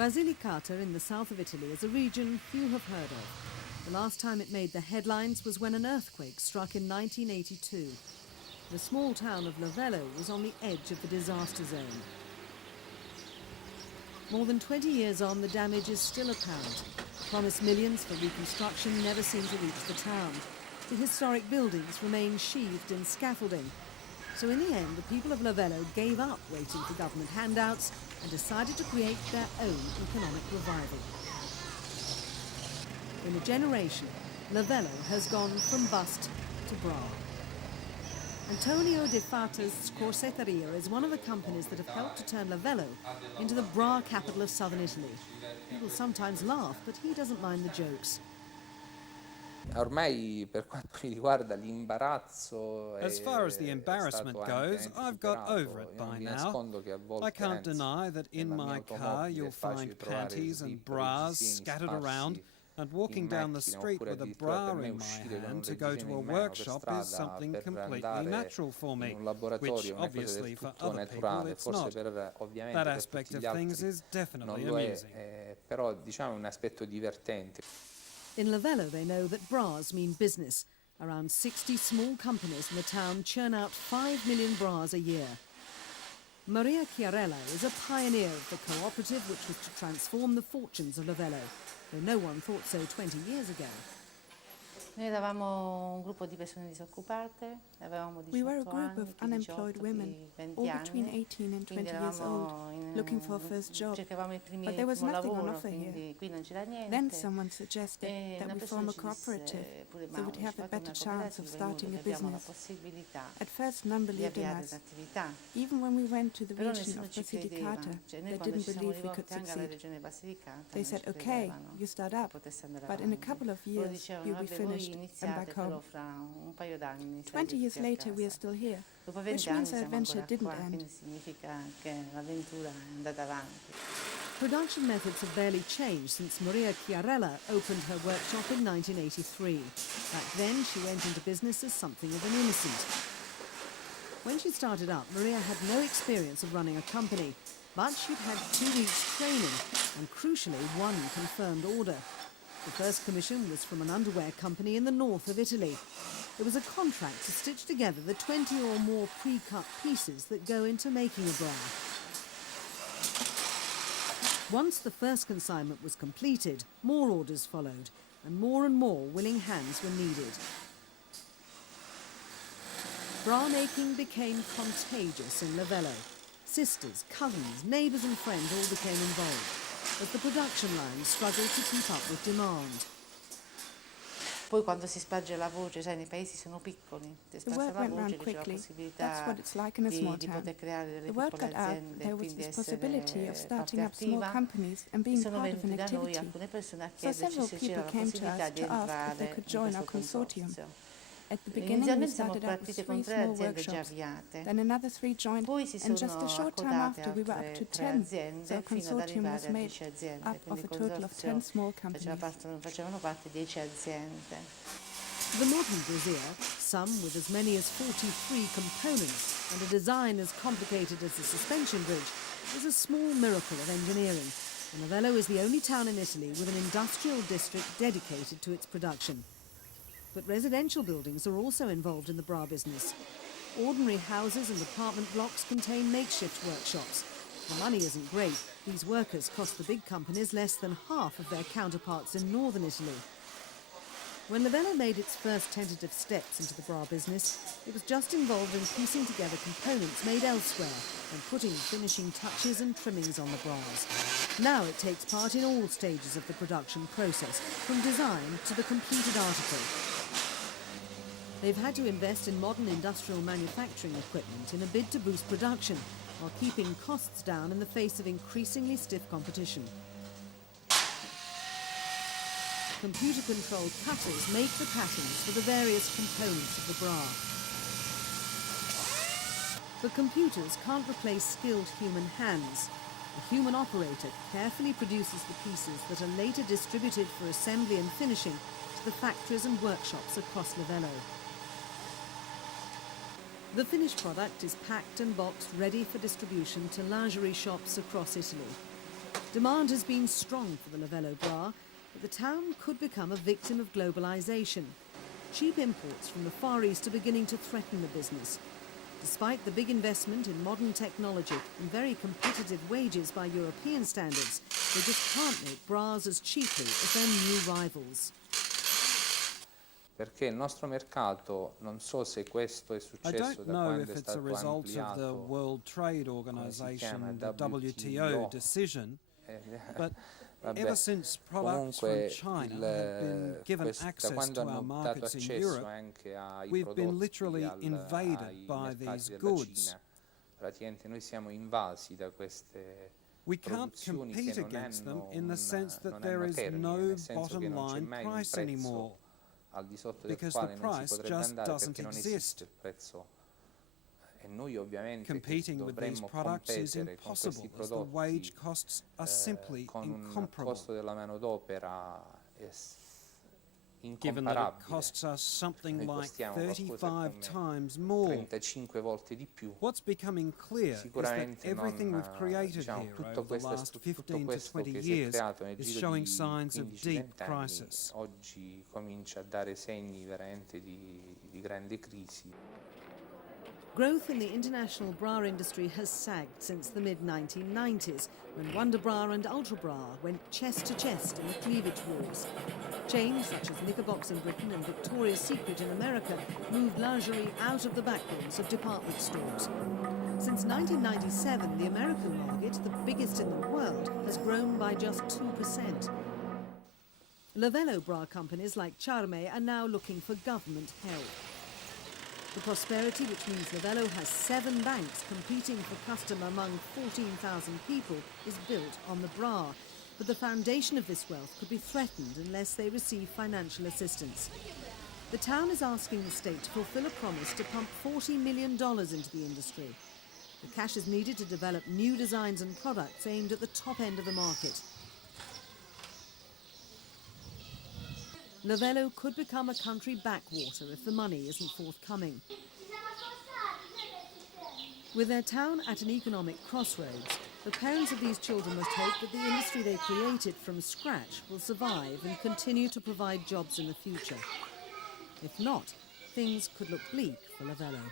Basilicata in the south of Italy is a region few have heard of. The last time it made the headlines was when an earthquake struck in 1982. The small town of Lavello was on the edge of the disaster zone. More than 20 years on, the damage is still apparent. Promised millions for reconstruction never seem to reach the town. The historic buildings remain sheathed in scaffolding. So in the end, the people of Lavello gave up waiting for government handouts and decided to create their own economic revival. In a generation, Lavello has gone from bust to bra. Antonia de Fata's Corsetteria is one of the companies that have helped to turn Lavello into the bra capital of southern Italy. People sometimes laugh, but he doesn't mind the jokes. Ormai, per quanto mi riguarda, l'imbarazzo As far as the embarrassment goes, I've got over it by now. I can't deny that in my car you'll find panties and bras scattered around, and walking down the street with a bra in my hand to go to a workshop is something completely natural for me, which obviously for other people it's not. That aspect of things is definitely amusing. Però diciamo è un aspetto divertente. In Lavello, they know that bras mean business. Around 60 small companies in the town churn out 5 million bras a year. Maria Chiarella is a pioneer of the cooperative which was to transform the fortunes of Lavello, though no one thought so 20 years ago. We were a group of unemployed women, all between 18 and 20 years old, looking for a first job, but there was nothing on offer here. Then someone suggested that we form a cooperative, so we'd have a better chance of starting a business. At first none believed in us. Even when we went to the region of Basilicata, they didn't believe we could succeed. They said, okay, you start up, but in a couple of years you'll be finished and back home. 20 years later we are still here, which means our adventure didn't end. Production methods have barely changed since Maria Chiarella opened her workshop in 1983. Back then she went into business as something of an innocent. When she started up, Maria had no experience of running a company, but she'd had 2 weeks training and, crucially, 1 confirmed order. The first commission was from an underwear company in the north of Italy. It was a contract to stitch together the 20 or more pre-cut pieces that go into making a bra. Once the first consignment was completed, more orders followed, and more willing hands were needed. Bra making became contagious in Lavello. Sisters, cousins, neighbours and friends all became involved, as the production line struggled to keep up with demand. The word went round quickly. That's what it's like in a small town. The word got out there was this possibility of starting up small companies and being part of an activity. So several people came to us to ask if they could join our consortium. At the beginning we started out with 3 small workshops, then another 3 joined, and just a short time after we were up to 10, so our consortium was made up of a total of 10 small companies. The modern brassiere, some with as many as 43 components and a design as complicated as the suspension bridge, is a small miracle of engineering, and Lavello is the only town in Italy with an industrial district dedicated to its production. But residential buildings are also involved in the bra business. Ordinary houses and apartment blocks contain makeshift workshops. The money isn't great. These workers cost the big companies less than half of their counterparts in northern Italy. When Lavello made its first tentative steps into the bra business, it was just involved in piecing together components made elsewhere and putting finishing touches and trimmings on the bras. Now it takes part in all stages of the production process, from design to the completed article. They've had to invest in modern industrial manufacturing equipment in a bid to boost production, while keeping costs down in the face of increasingly stiff competition. Computer-controlled cutters make the patterns for the various components of the bra. But computers can't replace skilled human hands. A human operator carefully produces the pieces that are later distributed for assembly and finishing to the factories and workshops across Lavello. The finished product is packed and boxed ready for distribution to lingerie shops across Italy. Demand has been strong for the Lavello bra, but the town could become a victim of globalisation. Cheap imports from the Far East are beginning to threaten the business. Despite the big investment in modern technology and very competitive wages by European standards, they just can't make bras as cheaply as their new rivals. Perché il nostro mercato, non so se questo è successo da quando è stato ampliato, World Trade Organization, the WTO decision, but ever since products from China have been given access to our markets in Europe, we've been literally invaded by these goods. Praticamente noi siamo invasi da queste We can't compete against them in the sense that there is no bottom line price anymore, al di sotto del because quale the non si price potrebbe just andare doesn't perché non exist. esiste il prezzo. E noi ovviamente Competing with these dovremmo products is competere con questi impossible, as the wage prodotti costs are simply con un incomparable. costo della manodopera Given that it incomparabile. costs us something Noi like costiamo qualcosa 35 come times more. 35 volte di più. What's becoming clear is that Sicuramente everything we've created diciamo, here tutto over the last tutto 15 to questo 20 che si è years creato nel is giro showing di signs of 15-20 deep anni, crisis. oggi comincia a dare segni veramente di grande crisi. Growth in the international bra industry has sagged since the mid-1990s, when Wonder Bra and Ultra Bra went chest to chest in the cleavage wars. Chains such as Knickerbox in Britain and Victoria's Secret in America moved lingerie out of the backrooms of department stores. Since 1997, the American market, the biggest in the world, has grown by just 2%. Lavello bra companies like Charme are now looking for government help. The prosperity, which means Lavello has 7 banks competing for custom among 14,000 people, is built on the bra. But the foundation of this wealth could be threatened unless they receive financial assistance. The town is asking the state to fulfill a promise to pump $40 million into the industry. The cash is needed to develop new designs and products aimed at the top end of the market. Lavello could become a country backwater if the money isn't forthcoming. With their town at an economic crossroads, the parents of these children must hope that the industry they created from scratch will survive and continue to provide jobs in the future. If not, things could look bleak for Lavello.